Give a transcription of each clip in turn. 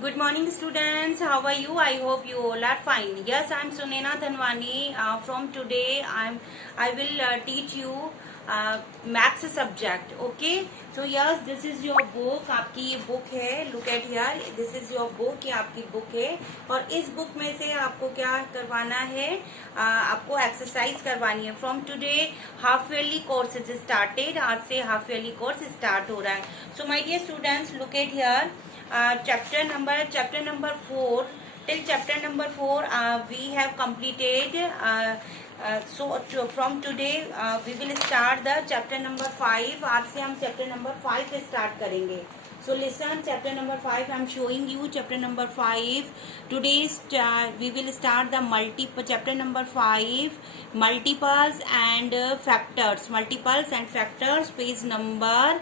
Good morning, students. How are you? I hope you all are fine. Yes, I'm Sunena Dhanwani. From today, I will teach you maths subject. Okay. So yes, this is your book. आपकी ये book है. Look at here. This is your book. ये आपकी book है. और इस book में से आपको क्या करवाना है? आपको exercise करवानी है. From today, half yearly course is started. आज से half yearly course start हो रहा है. So my dear students, look at here. Chapter number 4 till chapter number 4 we have completed. So from today we will start the chapter number 5. आज से हम chapter number 5 start करेंगे. So listen, chapter number 5 I am showing you. Chapter number 5 today we will start the chapter number 5 multiples and factors. Multiples and factors, page number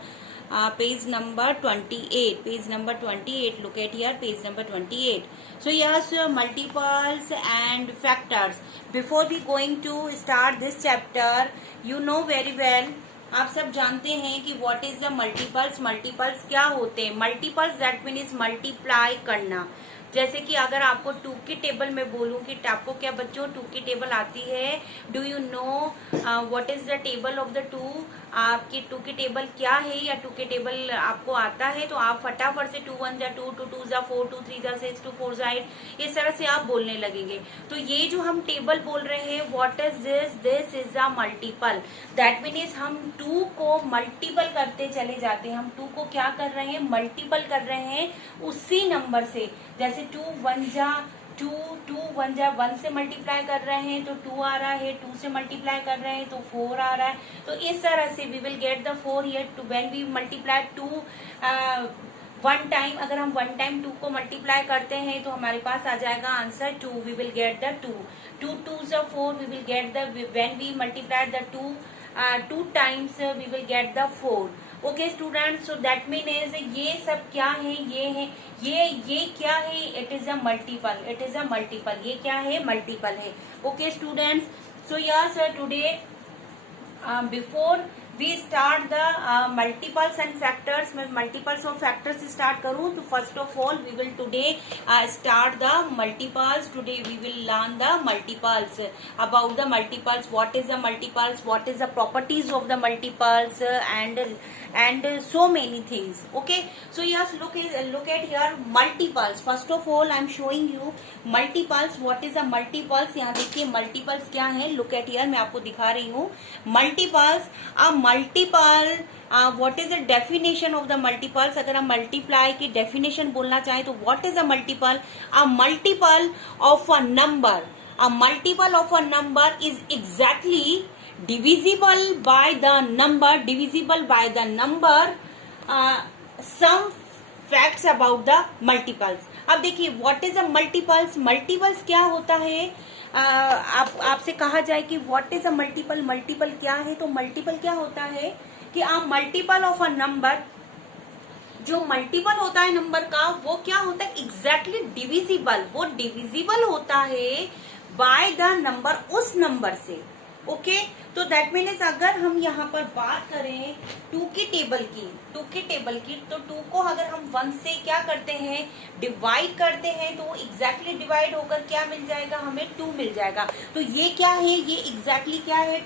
28. Page number 28. Look at here, page number 28. So yes, multiples and factors. Before we going to start this chapter, you know very well, आप सब जानते हैं कि what is the multiples. Multiples क्या होते हैं? Multiples that means multiply करना. जैसे कि अगर आपको 2 की टेबल में बोलूं कि आपको क्या बच्चों 2 की टेबल आती है? Do you know what is the table of the 2? आपकी 2 की टेबल क्या है या 2 की टेबल आपको आता है तो आप फटाफट से 2 1 जा 2, 2 2 जा 4, 2 3 जा 6, 2 4 जा 8 इस तरह से आप बोलने लगेंगे. तो ये जो हम टेबल बोल रहे हैं, what is this? This is a multiple. That means हम 2 को मल्टीपल करते चले जाते हैं. हम 2 को क्या कर रहे हैं? मल्टीपल कर रहे हैं उसी नंबर से. जैसे 2 1 जा 2, 2 1 जा 1 से मल्टीप्लाई कर रहे हैं तो 2 आ रहा है. 2 से मल्टीप्लाई कर रहे हैं तो 4 आ रहा है. तो इस तरह से we will get the 4 here. To when we multiply 2 1 time, अगर हम 1 टाइम 2 को मल्टीप्लाई करते हैं तो हमारे पास आ जाएगा answer 2. We will get the 2. 2 2 जा 4. We will get the when we multiply the 2 times we will get the 4. Okay student, so that means ये सब क्या है? ये है ये क्या है? It is a multiple. It is a multiple. ये क्या है? मल्टीपल है. Okay students, so yes today before we start the multiples and factors. मैं मल्टीपल्स और फैक्टर्स स्टार्ट करूं तो first of all we will today start the multiples. Today we will learn the multiples. About the multiples, what is the multiples, what is the properties of the multiples and so many things. Okay, so yes, look at here multiples. First of all I am showing you multiples. What is a multiples? यहाँ देखिए multiples क्या है. Look at here, मैं आपको दिखा रही हूँ multiples. A multiple, what is the definition of the multiples? अगर हम multiply की definition बोलना चाहें तो what is a multiple? A multiple of a number. A multiple of a number is exactly divisible by the number. Divisible by the number. Some facts about the multiples. अब देखिए what is a multiples. Multiples क्या होता है? आपसे कहा जाए कि what is a multiple. Multiple क्या है? तो मल्टीपल क्या होता है कि आप मल्टीपल ऑफ अ नंबर, जो मल्टीपल होता है नंबर का वो क्या होता है? Exactly divisible. वो डिविजिबल होता है बाय द नंबर, उस नंबर से. ओके, तो दैट मीन्स अगर हम यहाँ पर बात करें 2 की टेबल की, 2 की टेबल की, तो 2 को अगर हम 1 से क्या करते हैं? डिवाइड करते हैं तो एग्जैक्टली डिवाइड होकर क्या मिल जाएगा? हमें 2 मिल जाएगा. तो ये क्या है? ये एग्जैक्टली क्या है?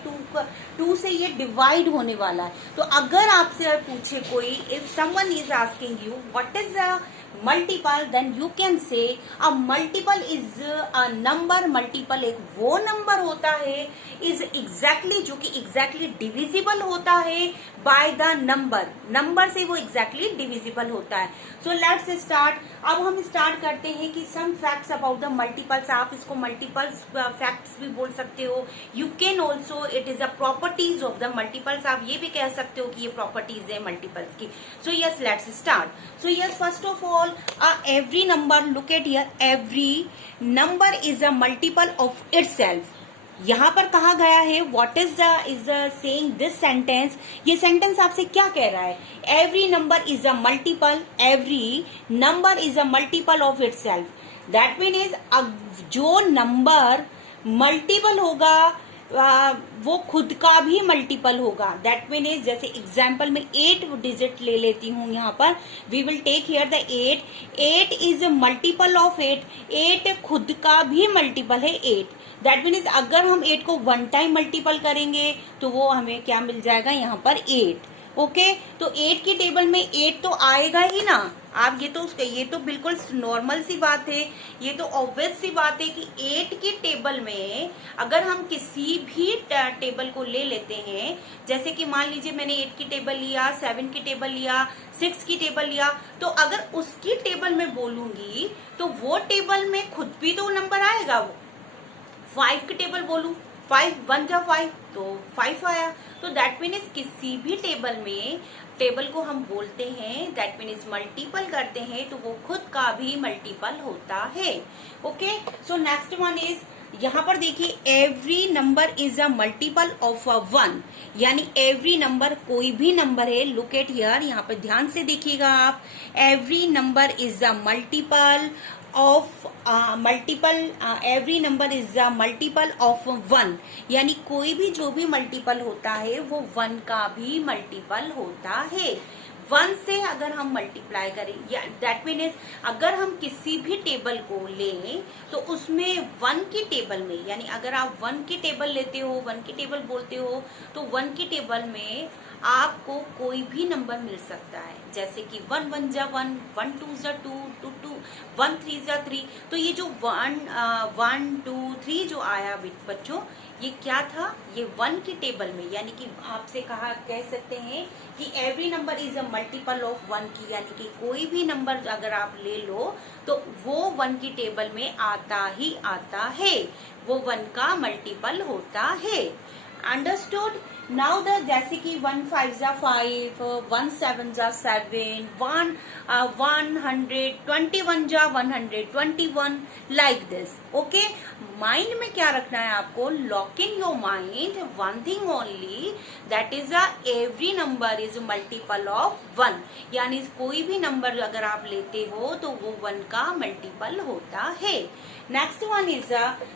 2 से ये डिवाइड होने वाला है. तो अगर आपसे पूछे कोई, if someone is asking you what is a multiple, then you can say a multiple is a number. multiple एक वो नंबर होता है is exactly, जो कि exactly divisible होता है by the number. नंबर से वो exactly divisible होता है. So let's start. अब हम स्टार्ट करते हैं कि some facts about the multiples. आप इसको multiples facts भी बोल सकते हो. You can also, it is a properties of the multiples. आप ये भी कह सकते हो कि ये properties है multiples की. So yes, let's start. So yes, first of all, every number, look at here, every number is a multiple of itself. यहाँ पर कहा गया है what is saying this sentence. ये सेंटेंस आपसे क्या कह रहा है? Every number is a multiple. Every number is a multiple of itself. That means जो नंबर मल्टीपल होगा वो खुद का भी मल्टीपल होगा। दैट मीन्स जैसे एग्जाम्पल में 8 डिजिट ले लेती हूँ यहाँ पर, we will take here the 8 is multiple of 8 खुद का भी मल्टीपल है 8। दैट मीन्स अगर हम 8 को 1 टाइम मल्टीपल करेंगे तो वो हमें क्या मिल जाएगा यहाँ पर 8। ओके, तो 8 की टेबल में 8 तो आएगा ही ना। आप ये तो बिल्कुल नॉर्मल सी बात है, ये तो ऑब्वियस सी बात है कि 8 की टेबल में अगर हम किसी भी टेबल को ले लेते हैं, जैसे कि मान लीजिए मैंने 8 की टेबल लिया, 7 की टेबल लिया, 6 की टेबल लिया, तो अगर उसकी टेबल में बोलूंगी तो वो टेबल में खुद भी तो नंबर आएगा। वो 5 की टेबल बोलूं, 5 1 जा 5 तो 5 आया। तो दैट मीन्स किसी भी टेबल में टेबल को हम बोलते हैं, दैट मीन्स मल्टीपल करते हैं तो वो खुद का भी मल्टीपल होता है। Okay, so next one is, यहाँ पर देखिए every number is a multiple of अ 1, यानी एवरी नंबर कोई भी नंबर है। लुक एट हियर, यहाँ पर ध्यान से देखिएगा आप, every number is a multiple of every number is a multiple of 1, यानी कोई भी जो भी मल्टीपल होता है वो 1 का भी मल्टीपल होता है। 1 से अगर हम मल्टीप्लाई करें, या दैट मीन्स अगर हम किसी भी टेबल को लें तो उसमें 1 की टेबल में, यानी अगर आप 1 की टेबल लेते हो, 1 की टेबल बोलते हो, तो 1 की टेबल में आपको कोई भी नंबर मिल सकता है। जैसे कि 1 1 जा 1, 1 2 जा 2, 2 2, 1 3 जा 3। तो ये जो 1 1 2 3 जो आया बच्चों, ये क्या था, ये 1 की टेबल में, यानी कि आपसे कह सकते हैं कि every number is a multiple of 1 की, यानी कि कोई भी नंबर अगर आप ले लो तो वो 1 की टेबल में आता ही आता है, वो 1 का मल्टीपल होता है। अंडरस्टूड। नाउ द जैसे कि 1 5 जा 5, 1 7 जा 7, 1 121 जा 121, लाइक दिस। ओके, माइंड में क्या रखना है आपको, lock in your mind one thing only, that is a every number is multiple of 1, यानी कोई भी नंबर अगर आप लेते हो तो वो 1 का मल्टीपल होता है। Next one is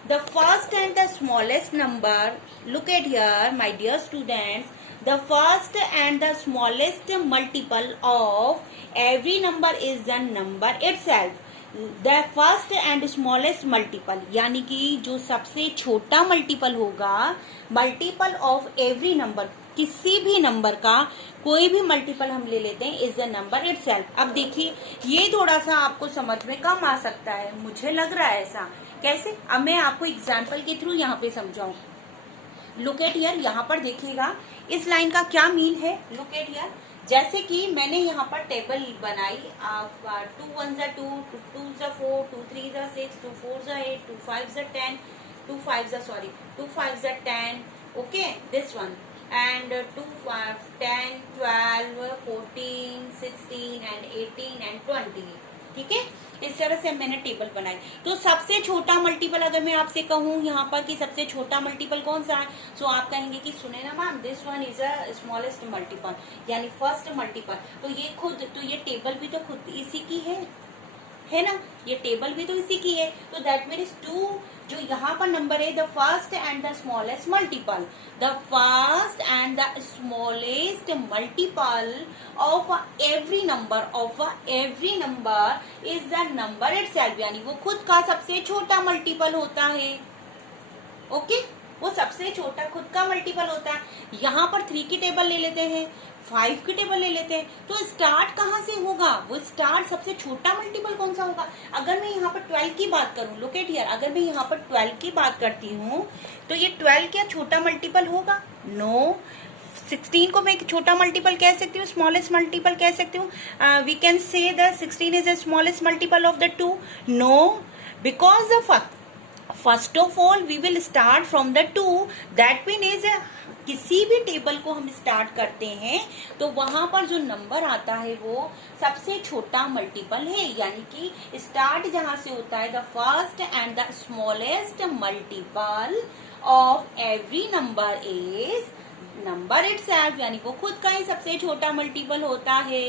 the first and the smallest number. Look at here, my dear students. The first and the smallest multiple of every number is the number itself. The first and smallest multiple, यानी कि जो सबसे छोटा multiple होगा, multiple of every number, किसी भी number का कोई भी मल्टीपल हम ले लेते हैं, इज द नंबर इटसेल्फ। अब देखिए ये थोड़ा सा आपको समझ में कम आ सकता है, मुझे लग रहा है ऐसा। कैसे? अब मैं आपको एग्जाम्पल के थ्रू यहाँ पे समझाऊं। लुक एट हियर, यहाँ पर देखिएगा इस लाइन का क्या मीन है। लुक एट हियर, जैसे कि मैंने यहाँ पर टेबल बनाई, 2 1 जा 2, 2 2 जा 4, 2 3 जा 6, 2 4 जा 8, 2 5 जा 10, 2 5 जा 10, okay, this one, and 2 5 10 12 14 16 and 18 and 20, ठीक है। इस तरह से मैंने टेबल बनाई। तो सबसे छोटा मल्टीपल अगर मैं आपसे कहूँ यहाँ पर कि सबसे छोटा मल्टीपल कौन सा है, तो आप कहेंगे कि सुने ना ma'am, this one is a smallest multiple, यानी फर्स्ट मल्टीपल। तो ये टेबल भी तो खुद इसी की है ना, ये टेबल भी तो इसी की है। तो दैट मीन्स 2 जो यहाँ पर नंबर है, the first and the smallest multiple, the first and the smallest multiple of every number is the number itself, यानी वो खुद का सबसे छोटा मल्टीपल होता है। ओके, वो सबसे छोटा खुद का मल्टीपल होता है। यहाँ पर 3 की टेबल ले लेते हैं, 5 की टेबल ले लेते हैं, तो स्टार्ट कहाँ से होगा, वो स्टार्ट सबसे छोटा मल्टीपल कौन सा होगा। अगर मैं यहाँ पर 12 की बात करूँ, लुक एट हियर, अगर मैं यहाँ पर 12 की बात करती हूँ तो ये 12 क्या छोटा मल्टीपल होगा? नो। 16 को मैं छोटा मल्टीपल कह सकती हूँ, स्मॉलेस्ट मल्टीपल कह सकती हूँ। We can say the 16 is the smallest multiple of the 2? No, because the first of all we will start from the 2, that means किसी भी टेबल को हम स्टार्ट करते हैं तो वहां पर जो नंबर आता है वो सबसे छोटा मल्टीपल है, यानी कि स्टार्ट जहां से होता है, the first and the smallest multiple of every number is number itself, यानी वो खुद का ही सबसे छोटा मल्टीपल होता है।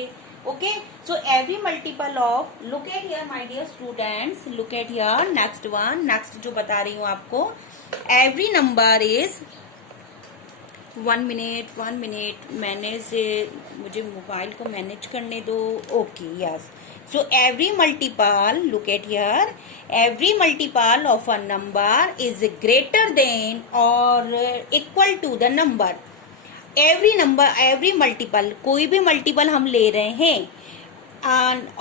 Okay, so every multiple of, look at here my dear students, look at here next one, next जो बता रही हूँ आपको, every number is 1 minute manage, मुझे मोबाइल को मैनेज करने दो. Okay yes, so every multiple, look at here, every multiple of a number is greater than और equal to the number. Every number, every multiple, कोई भी multiple हम ले रहे हैं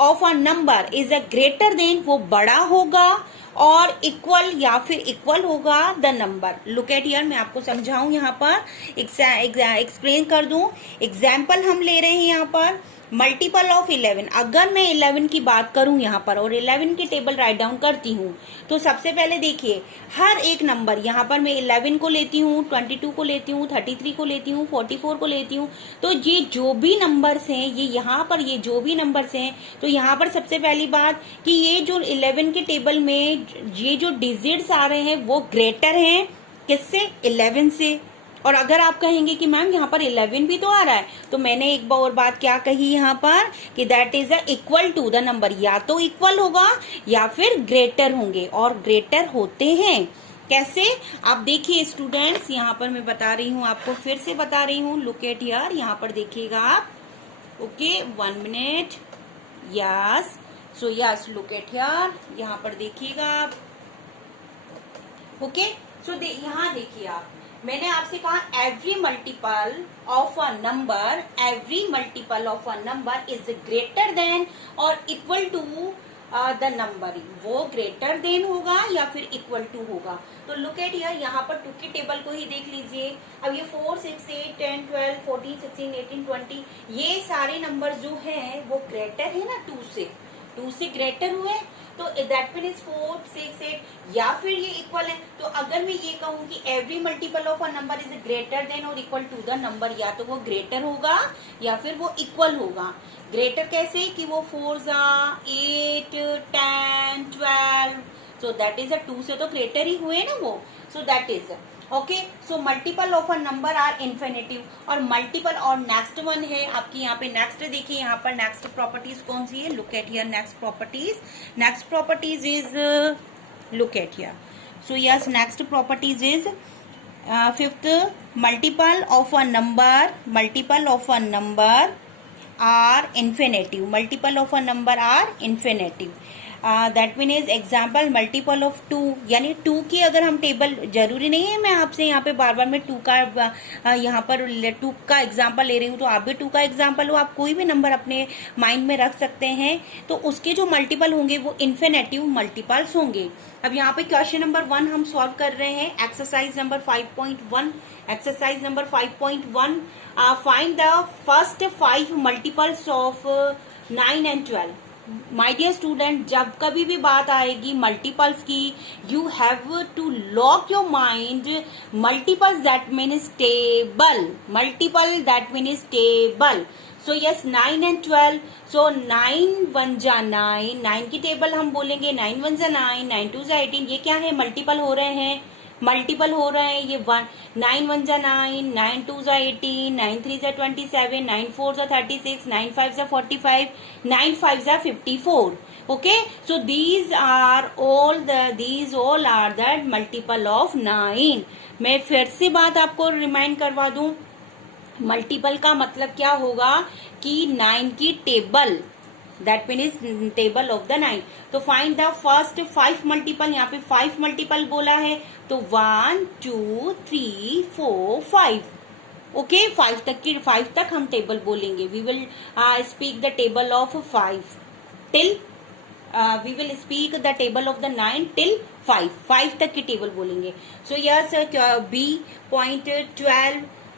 of a number is a greater than, वो बड़ा होगा और इक्वल या फिर इक्वल होगा the number. Look at here, मैं आपको समझाऊं यहाँ पर, एक्सप्लेन कर दूं. एग्जाम्पल हम ले रहे हैं यहाँ पर मल्टीपल ऑफ 11. अगर मैं 11 की बात करूं यहाँ पर और 11 की टेबल राइट डाउन करती हूँ, तो सबसे पहले देखिए हर एक नंबर, यहाँ पर मैं 11 को लेती हूँ, 22 को लेती हूँ, 33 को लेती हूँ, 44 को लेती हूँ. तो ये जो भी नंबर्स हैं, ये यहाँ पर ये जो भी नंबर्स हैं, तो यहाँ पर सबसे पहली बात कि ये जो 11 के टेबल में ये जो डिजिट्स आ रहे हैं वो ग्रेटर हैं किससे? 11 से. और अगर आप कहेंगे कि मैम यहाँ पर 11 भी तो आ रहा है, तो मैंने एक और बात क्या कही यहाँ पर कि that is equal to the number, या तो इक्वल होगा या फिर ग्रेटर होंगे, और ग्रेटर होते हैं. कैसे? आप देखिए स्टूडेंट्स, यहाँ पर मैं बता रही हूँ आपको, फिर से बता रही हूँ. लुक एट हियर, यहाँ पर देखिएगा आप. Okay 1 minute. Yes, so yes, look at here, यहाँ पर देखिएगा आप. ओके, सो यहाँ देखिए आप, मैंने आपसे कहा every multiple of a number, every multiple of a number is greater than और इक्वल टू द नंबर. वो ग्रेटर देन होगा या फिर इक्वल टू होगा. तो लुक एट हियर, यहाँ पर 2 की टेबल को ही देख लीजिए. अब ये 4, 6, 8, 10, 12, 14, 16, 18, 20, ये सारे नंबर जो हैं वो ग्रेटर है ना 2 से ग्रेटर हुए. तो दैट मीन इज 4, 6, 8, या फिर ये इक्वल है. तो अगर मैं ये कहूँ कि every multiple of a number is greater than और इक्वल टू द नंबर, या तो वो ग्रेटर होगा या फिर वो इक्वल होगा. ग्रेटर कैसे? कि वो 4 जा 8, 10, 12, सो दैट इज 2 से तो ग्रेटर ही हुए ना वो. So that is okay. So multiple of a number are infinitive. और मल्टीपल, और नेक्स्ट वन है आपकी यहाँ पे, नेक्स्ट देखिए यहाँ पर नेक्स्ट प्रॉपर्टीज कौन सी है. Look at here next properties. Next properties is, look at here, so yes, next properties is fifth, multiple of a number, multiple of a number are infinitive, multiple of a number are infinitive. That mean is example multiple of 2, यानी 2 की अगर हम table, जरूरी नहीं है मैं आपसे यहाँ पे बार बार मैं 2 का यहाँ पर 2 का एग्जाम्पल ले रही हूँ, तो आप भी 2 का एग्जाम्पल हो, आप कोई भी नंबर अपने माइंड में रख सकते हैं. तो उसके जो मल्टीपल होंगे वो इन्फिनेटिव मल्टीपल्स होंगे. अब यहाँ पे क्वेश्चन नंबर 1 हम सॉल्व कर रहे हैं, exercise number 5.1. Exercise number 5.1, find the first 5 multiples of 9 and 12. My dear student, जब कभी भी बात आएगी मल्टीपल्स की, you have to lock your mind. Multiples that means table, multiple that means table. So yes, 9 and 12. So 9 1 जा 9, 9 की table हम बोलेंगे 9 1 जा 9, 9 2 जा 18. ये क्या है? मल्टीपल हो रहे हैं, मल्टीपल हो रहे हैं. ये 9 1 जा 9, 9 2 जा 18, 9 3 जा 27, 9 4 जा 36, 9 5 जा 45, 9 5 जा 54. Okay, so these all are the multiple of 9. मैं फिर से बात आपको रिमाइंड करवा दूं, मल्टीपल का मतलब क्या होगा कि 9 की table, that mean is table of the 9. तो फाइंड द फर्स्ट 5 मल्टीपल. यहाँ पे 5 मल्टीपल बोला है, तो 1 2 3 4 5. ओके, 5 तक हम टेबल बोलेंगे. We will speak the table of 5 till, we will speak the table of the 9 till 5 तक की टेबल बोलेंगे. So yes, B point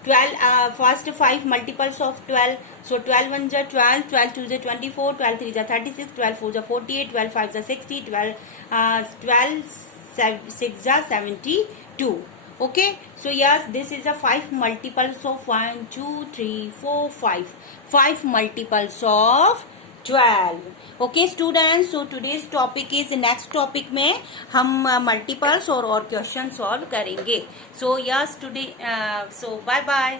12, first 5 multiples of 12. So 12 1 ja 12, 12 2 ja 24, 12 3 ja 36, 12 4 ja 48, 12 5 ja 60, 12 6 ja 72. Okay, so yes, this is a 5 multiples of 1 2 3 4 5. 5 multiples of 12. Okay students, so today's topic is, next topic में हम multiples और question solve करेंगे. So yes, today, so bye bye.